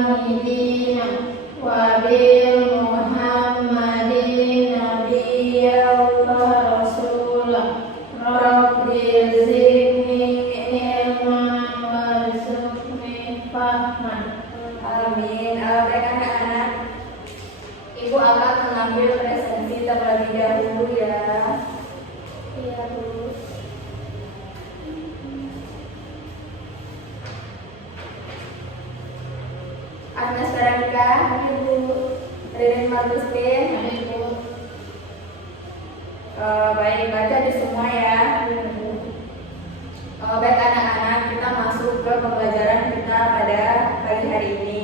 hamidina wa bil Muhammadin nabiyyan wa rasulah rabbil zidni ilman warzuqni fahman. Amin. Baik anak-anak, Ibu akan mengambil presensi terlebih dahulu ya. Iya, Bu. Agnes Veronica, Ibu. Ririn Margustin. Ibu. Baik, baca di semua ya. Baik anak-anak, kita masuk ke pembelajaran kita pada pagi hari ini.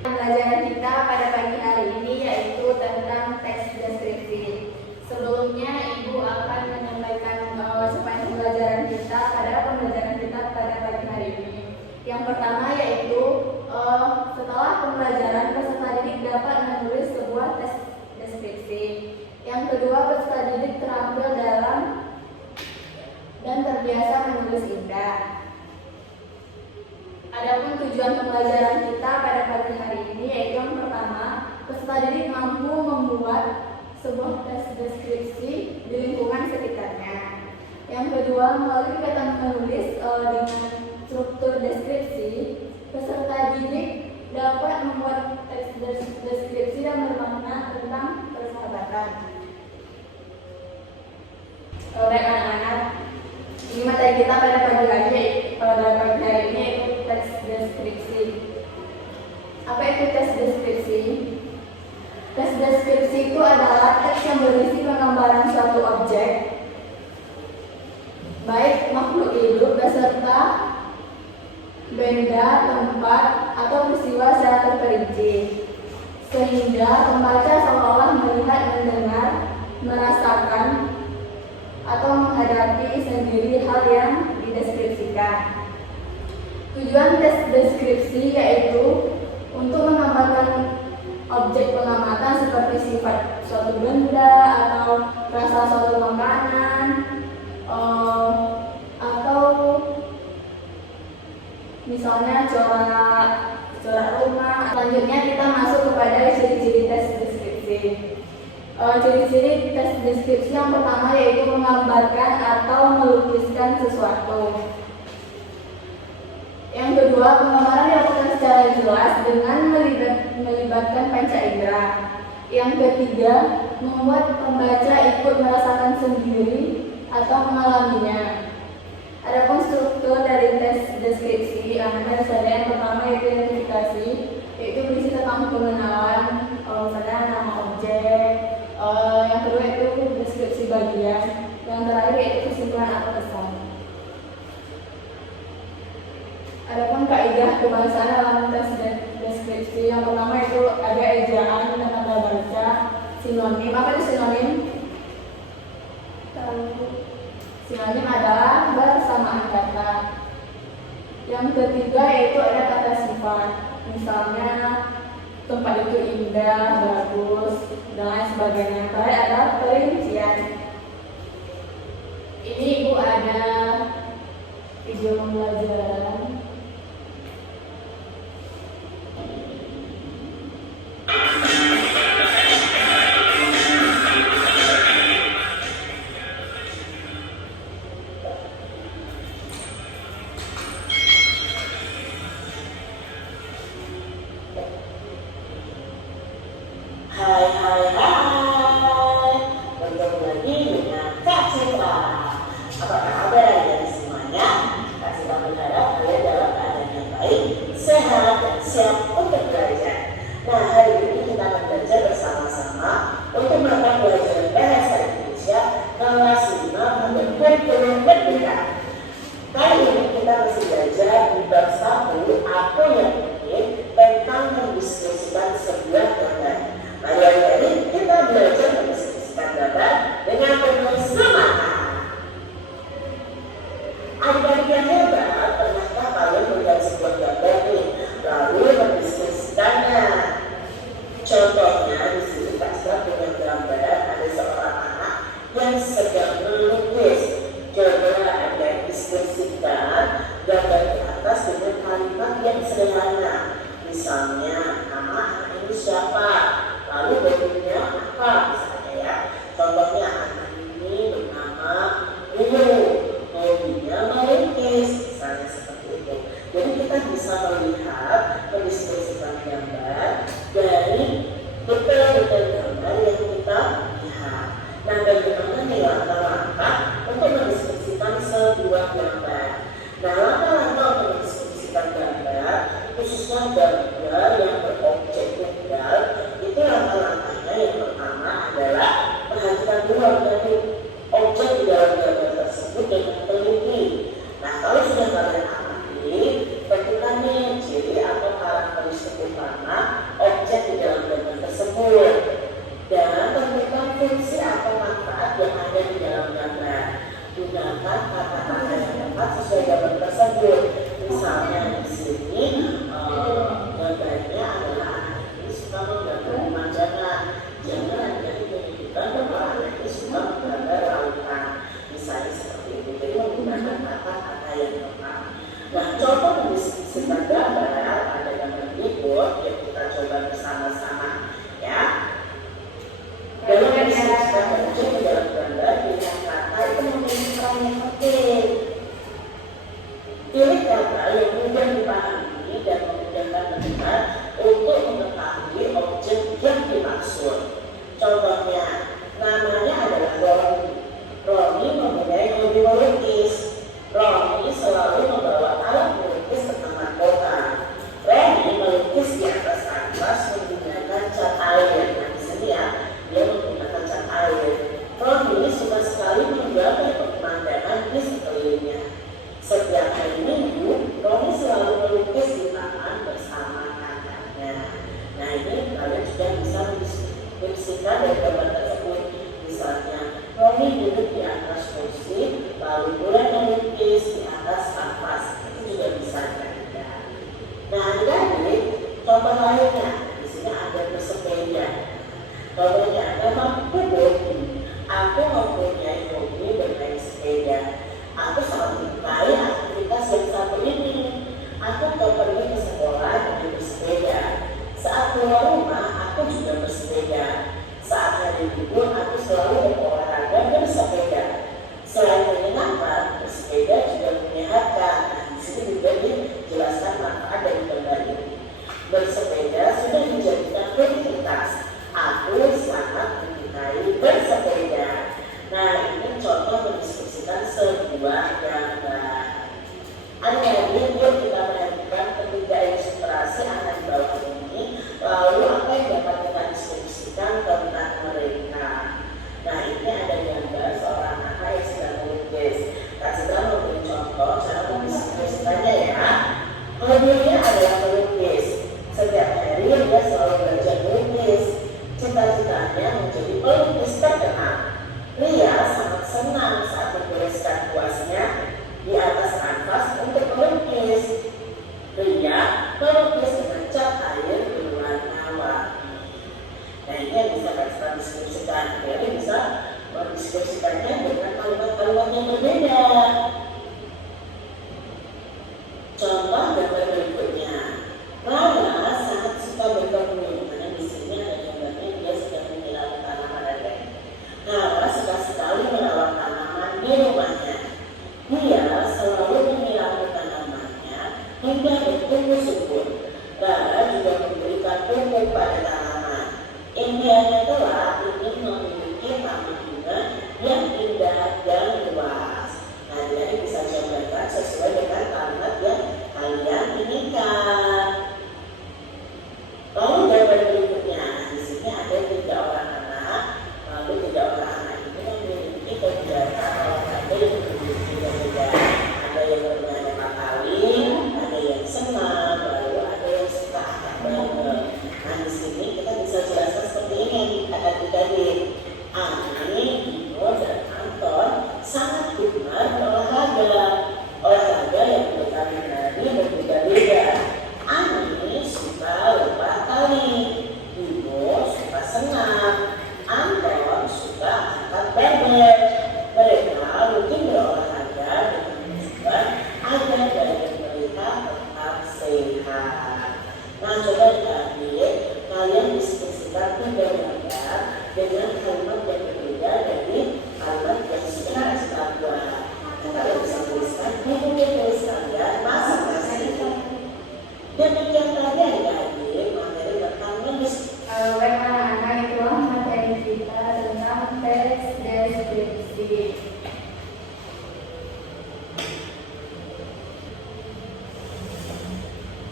Pembelajaran kita pada pagi hari ini yaitu tentang teks deskripsi. Sebelumnya Ibu akan menyampaikan sepanjang pembelajaran kita pada pagi hari ini. Yang pertama yaitu setelah pembelajaran peserta didik dapat menulis sebuah teks deskripsi. Yang kedua, peserta didik terampil dalam dan terbiasa menulis indah. Adapun tujuan pembelajaran kita pada pagi hari ini yaitu yang pertama, peserta didik mampu membuat sebuah teks deskripsi di lingkungan sekitarnya. Yang kedua, melalui kegiatan menulis dengan struktur deskripsi, peserta didik dapat membuat teks deskripsi yang bermakna tentang persahabatan. Baik anak-anak, ini materi kita pada pagi hari ini yaitu teks deskripsi. Apa itu teks deskripsi? Teks deskripsi itu adalah teks yang berisi penggambaran suatu objek, baik makhluk hidup beserta benda, tempat, atau peristiwa secara terperinci, sehingga pembaca seolah melihat, mendengar, merasakan, atau menghadapi sendiri hal yang dideskripsikan. Tujuan teks deskripsi yaitu untuk menggambarkan objek pengamatan seperti sifat suatu benda atau rasa suatu makanan atau misalnya corak rumah. Selanjutnya kita masuk kepada ciri-ciri teks deskripsi. Ciri-ciri teks deskripsi yang pertama yaitu menggambarkan atau melukiskan sesuatu. Yang kedua, penggambaran dilakukan secara jelas dengan melibatkan panca indera. Yang ketiga, membuat pembaca ikut merasakan sendiri atau mengalaminya. Adapun struktur dari teks deskripsi, yang pertama yaitu identifikasi, yaitu berisi tentang pengenalan, misalnya nama objek. Yang kedua itu deskripsi bagian. Yang terakhir yaitu kesimpulan atau pesan. Adapun kaidah kebahasaan dalam teks deskripsi, yang pertama itu ada ejaan dan tanda baca, sinonim. Apa itu sinonim? Sinonim adalah bersamaan kata. Yang ketiga yaitu ada kata sifat, misalnya tempat itu indah, bagus, dan lain sebagainya. Yang terakhir adalah perincian. Ini Ibu ada video pembelajaran. Bertemu lagi dengan Kak Sinta. Apa kabar dari semuanya? Kak Sinta berharap kalian dalam keadaan yang baik, sehat, dan siap untuk belajar. Nah, hari ini kita akan belajar bersama-sama untuk melakukan pelajaran bahasa Indonesia kelas 5 untuk kurikulum merdeka. Kali ini kita masih belajar di bab 1, aku yang ingin, tentang mendiskusikan sebuah gambar. Mari hari ini kita belajar mendiskusikan gambar dengan penuh semangat. Adik-adik yang hebat, pernahkah kalian melihat sebuah gambar ini lalu mendiskusikannya? Contohnya di sini Kak Sita punya gambar ada seorang anak yang sedang melukis. Coba Anda diskusikan gambar di atas dengan kalimat yang sederhana. tiga yang berobjek tunggal itu langkah-langkahnya yang pertama adalah perhatikan dulu dari objek di dalam gambar tersebut dengan teliti. Nah, kalau sudah kalian amati, tentukan nih ciri atau karakteristik utama objek di dalam gambar tersebut dan tentukan fungsi atau manfaat yang ada di dalam gambar. Gunakan kata-kata yang tepat sesuai gambar tersebut. Misalnya di sini gambarnya adalah anak ini suka menggambar pemandangan. Jangan jadi menunjukkan bahwa anak ini suka menggambar lautan. Misalnya seperti itu. Jadi menggunakan kata-kata yang tepat. Nah, contoh mendiskusikan gambar ada gambar berikut yang kita coba bersama-sama ya. Dalam mendiskusikan objek di dalam gambar pilihan kata itu memiliki peran yang penting. Pilih kata yang mudah dipahami dan memudahkan mendengar untuk mengetahui objek yang dimaksud. Contohnya, namanya adalah Roni. Roni mempunyai hobi melukis. Roni selalu membawa alat melukis ke taman kota. Roni melukis di atas kanvas menggunakan cat air. Nah, di sini ya, dia menggunakan cat air. Roni suka sekali menggambar pemandangan di sekelilingnya. Setiap hari Minggu, Roni selalu melukis di taman bersama kakaknya. Nah, ini kalian juga bisa mendeskripsikan dari gambar tersebut. Misalnya, Roni duduk di atas kursi, lalu mulai melukis di atas kanvas. Itu juga bisa ya. Nah, adik-adik, contoh lainnya di sini ada bersepeda. Contohnya ada mampu hobi. Aku mempunyai hobi bermain sepeda. Aku sangat menyukai aktivitas yang satu ini. Aku pergi ke sekolah dengan bersepeda. Saat keluar rumah, aku juga bersepeda. Saat hari libur, aku selalu berolahraga bersepeda. Selain menyenangkan, bersepeda juga menyehatkan. Di sini juga dijelaskan manfaat dari gambar ini. Bersepeda sudah dijadikan rutinitas. Aku sangat menyukai bersepeda. Nah, ini contoh mendiskusikan sebuah gambar. Adik-adik, yuk kita perhatikan ketiga ilustrasi akan di bawah ini. Lalu apa yang dapat kita diskusikan tentang mereka? Nah, ini ada gambar seorang anak yang sedang melukis. Kak Citra memberi contoh cara mendiskusikannya ya. Hobinya adalah melukis. Setiap hari dia selalu belajar melukis. Cita-citanya menjadi pelukis terkenal. Lia sangat senang saat membereskan kuasnya di atas kanvas untuk melukis. Lia melukis dengan cat air berwarna-warni. Nah, ini yang bisa kita diskusikan. Jadi bisa mendiskusikannya dengan kalimat-kalimat yang berbeda. Contoh gambar berikutnya. Rara sangat suka berkebun. Karena di sini ada gambarnya dia sedang menyiram tanaman ada. Rara suka sekali merawat tanaman di rumahnya. Dia selalu menyirami tanamannya hingga bertumbuh subur. Rara juga memberikan pupuk pada tanaman. Impiannya kelak ingin memiliki taman bunga yang indah dan luas. Nah, jadi bisa cobakan sesuai dengan kalimat yang kalian inginkan. Lalu gambar berikutnya, di sini ada 3 orang anak. Lalu 3 orang anak ini memiliki kegiatan olahraga yang berbeda-beda. Ada yang bermain paling, ada yang senang, lalu ada yang suka angkat bareng. Nah, di sini kita bisa jelaskan seperti ini adik-adik. Ani, Dino, dan Anton sangat gemar berolahraga. Olahraga yang berkali-kali berbeda-beda. Ani suka lompat tali, Dino suka senam, Anton suka angkat barbel. Mereka rutin berolahraga dengan tujuan agar badan mereka tetap sehat. Nah, coba adik-adik, kalian diskusikan 3 gambar dengan kalimat yang berbeda dari kalimat yang sudah kita buat. Kalian bisa tuliskan di buku tulis kalian masing-masing. Demikian tadi adik-adik materi tentang mendiskusikan. Baik anak-anak, itulah materi kita tentang teks deskripsi.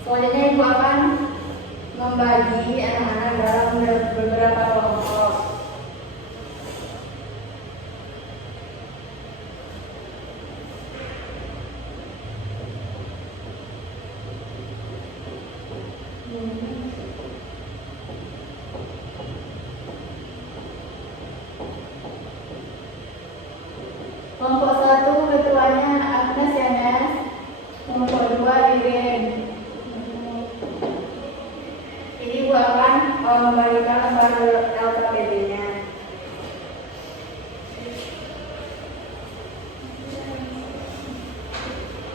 Selanjutnya Ibu akan membagi anak-anak dalam beberapa kelompok. Kelompok 1 ketuanya Agnes ya Nes. Kelompok 2 Ririn. Ini Bu akan memberikan lembar LKPD-nya.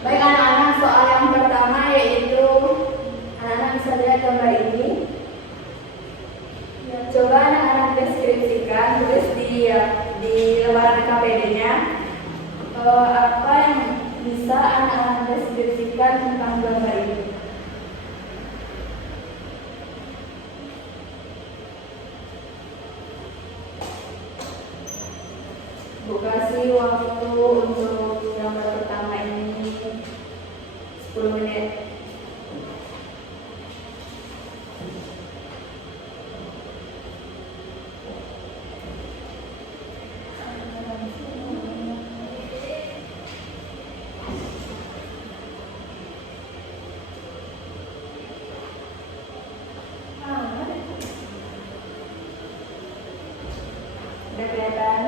Baik anak-anak, soal yang pertama yaitu anak-anak bisa lihat gambar ini. Coba anak-anak deskripsikan, tulis di lembaran KPD-nya apa yang bisa anak-anak deskripsikan tentang gambar ini. Bu kasih waktu untuk gambar pertama ini 10 menit. Udah kelihatan?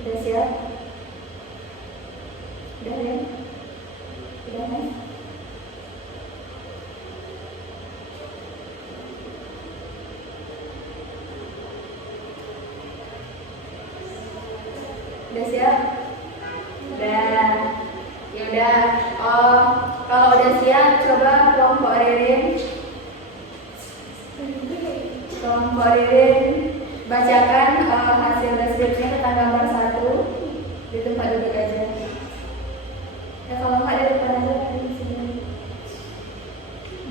Udah siap? Udah ya? Udah ya? Udah siap? Udah. Ya udah. Oh, kalau udah siap coba kelompok Ririn. Kelompok Ririn bacakan hasil deskripsinya tentang gambar 1 di tempat duduk aja. Ya kalau nggak di depan aja di sini.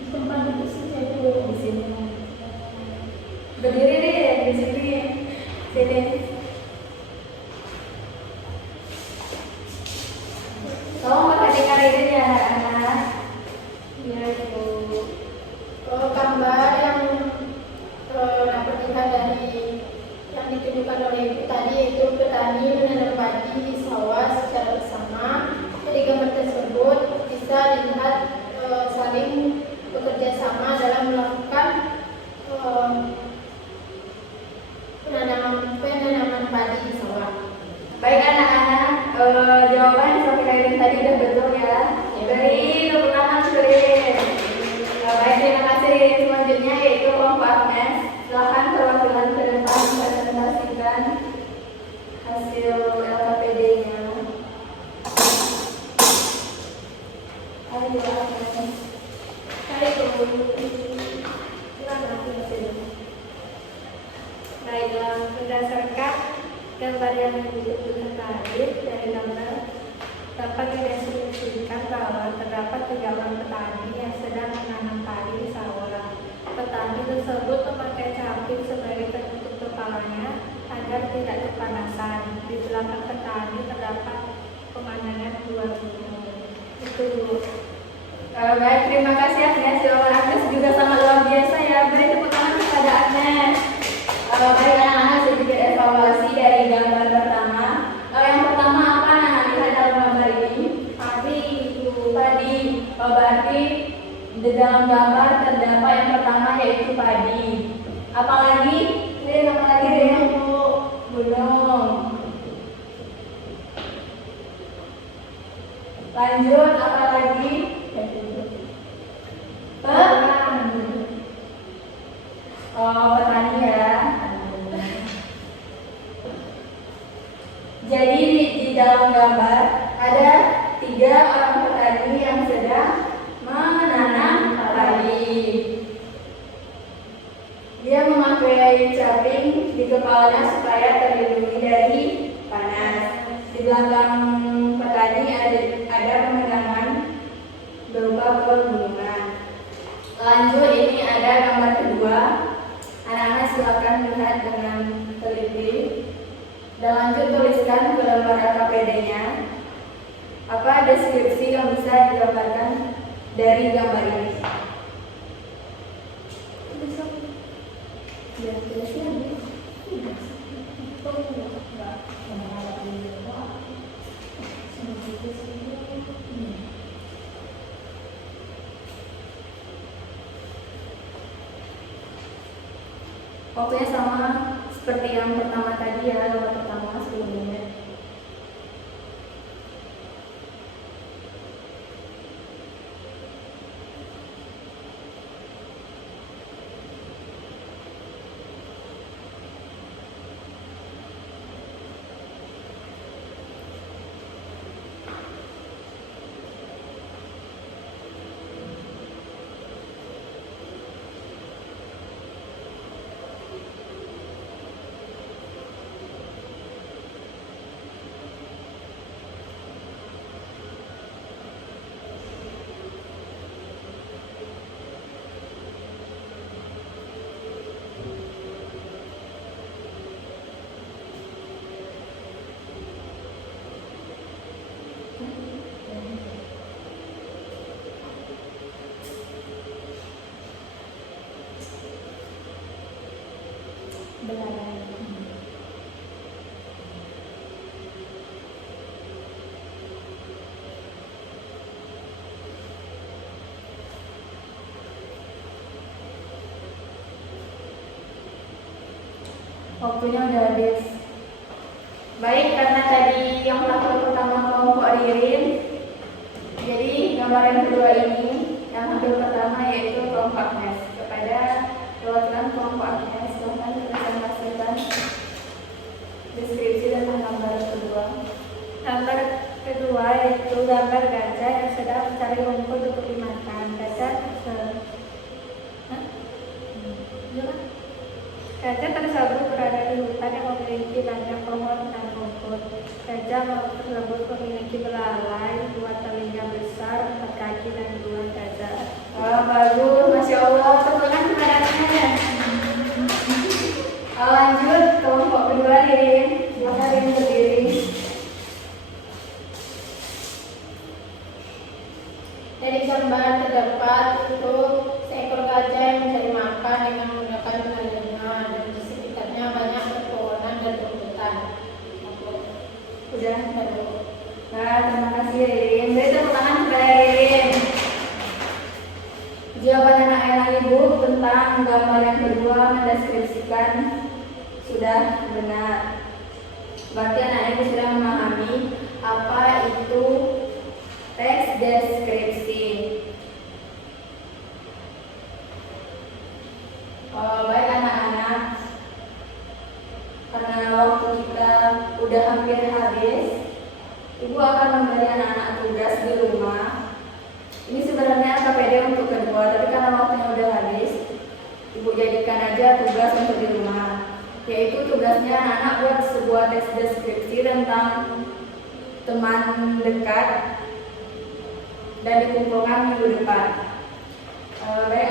Tempat duduk sini itu di sini. Berdiri deh di sini. Sini. Tolong perhatikan ini ya anak-anak. Ya itu. Gambar yang dapat kita dari yang ditunjukkan oleh Ibu tadi yaitu petani menanam padi di sawah secara bersama. Dari gambar tersebut bisa dilihat saling bekerja sama dalam melakukan penanaman padi di sawah. Baik anak-anak, jawaban yang disampaikan tadi udah betul ya. Beri tepuk tangan Shirin. Baik, terima kasih. Selanjutnya yaitu kelompok Agnes. Silakan perwakilan ke depan presentasikan hasil LKPD-nya. Ayo Agnes. Baiklah, berdasarkan gambar yang ditunjukkan tadi dari gambar dapat dideskripsikan bahwa terdapat 3 orang petani yang sedang menanam padi di sawah. Petani tersebut memakai capit sebagai penutup kepalanya agar tidak kepanasan. Di belakang petani terdapat pemandangan 2 gunung. Itu Baik, terima kasih Agnes. Jawaban Agnes juga sangat luar biasa ya. Beri tepuk tangan kepada Agnes. Baik anak-anak, sedikit evaluasi dari gambar pertama. Yang pertama apa anak-anak lihat dalam gambar ini? Padi itu. Padi. Berarti di dalam gambar terdapat yang pertama yaitu padi. Apalagi? Apa lagi deh? Gunung. Lanjut, apa lagi? Petani ya. Jadi di dalam gambar ada 3 orang petani yang sedang menanam padi. Dia memakai caping di kepalanya supaya terlindungi dari panas. Di belakang petani ada pemandangan berupa pegunungan. Lanjut, ini ada gambar kedua. Anak-anak silakan lihat dengan teliti. Dan lanjut tuliskan ke lembar KPD-nya apa deskripsi yang bisa digambarkan dari gambar ini. Waktunya sama seperti yang pertama tadi ya, gambar pertama sebelumnya. Waktunya udah habis. Baik, karena tadi yang tampil pertama kelompok Ririn, jadi gambar yang kedua ini yang tampil pertama yaitu kelompok Agnes. Kepada perwakilan kelompok Agnes, silahkan presentasikan deskripsi tentang gambar kedua. Gambar kedua yaitu gambar gajah yang sedang mencari rumput untuk dimakan. Gajah tersebut berada di hutan yang memiliki banyak pohon dan rumput. Gajah tersebut memiliki belalai, 2 telinga besar, 4 kaki dan 2 dada. Wah, bagus, Masya Allah, tepukan kepadanya. Lanjut, kelompok kedua Ririn, silakan Ririn berdiri. Dari gambar terdapat itu seekor gajah yang mencari makan dengan menggunakan telinganya, dan di sekitarnya banyak pepohonan dan rumputan. Udah, nah, terima kasih Ririn. Beri tepuk tangan kepada Ririn. Jawaban anak-anak ibu tentang gambar yang kedua mendeskripsikan sudah benar. Berarti anak ibu sudah memahami apa itu teks deskripsi. Baik anak-anak, karena waktu kita udah hampir habis, ibu akan memberi anak-anak tugas di rumah. Ini sebenarnya KPD untuk kedua, tapi karena waktunya udah habis, ibu jadikan aja tugas untuk di rumah. Yaitu tugasnya anak-anak buat sebuah teks deskripsi tentang teman dekat dan dikumpulkan minggu depan. Baik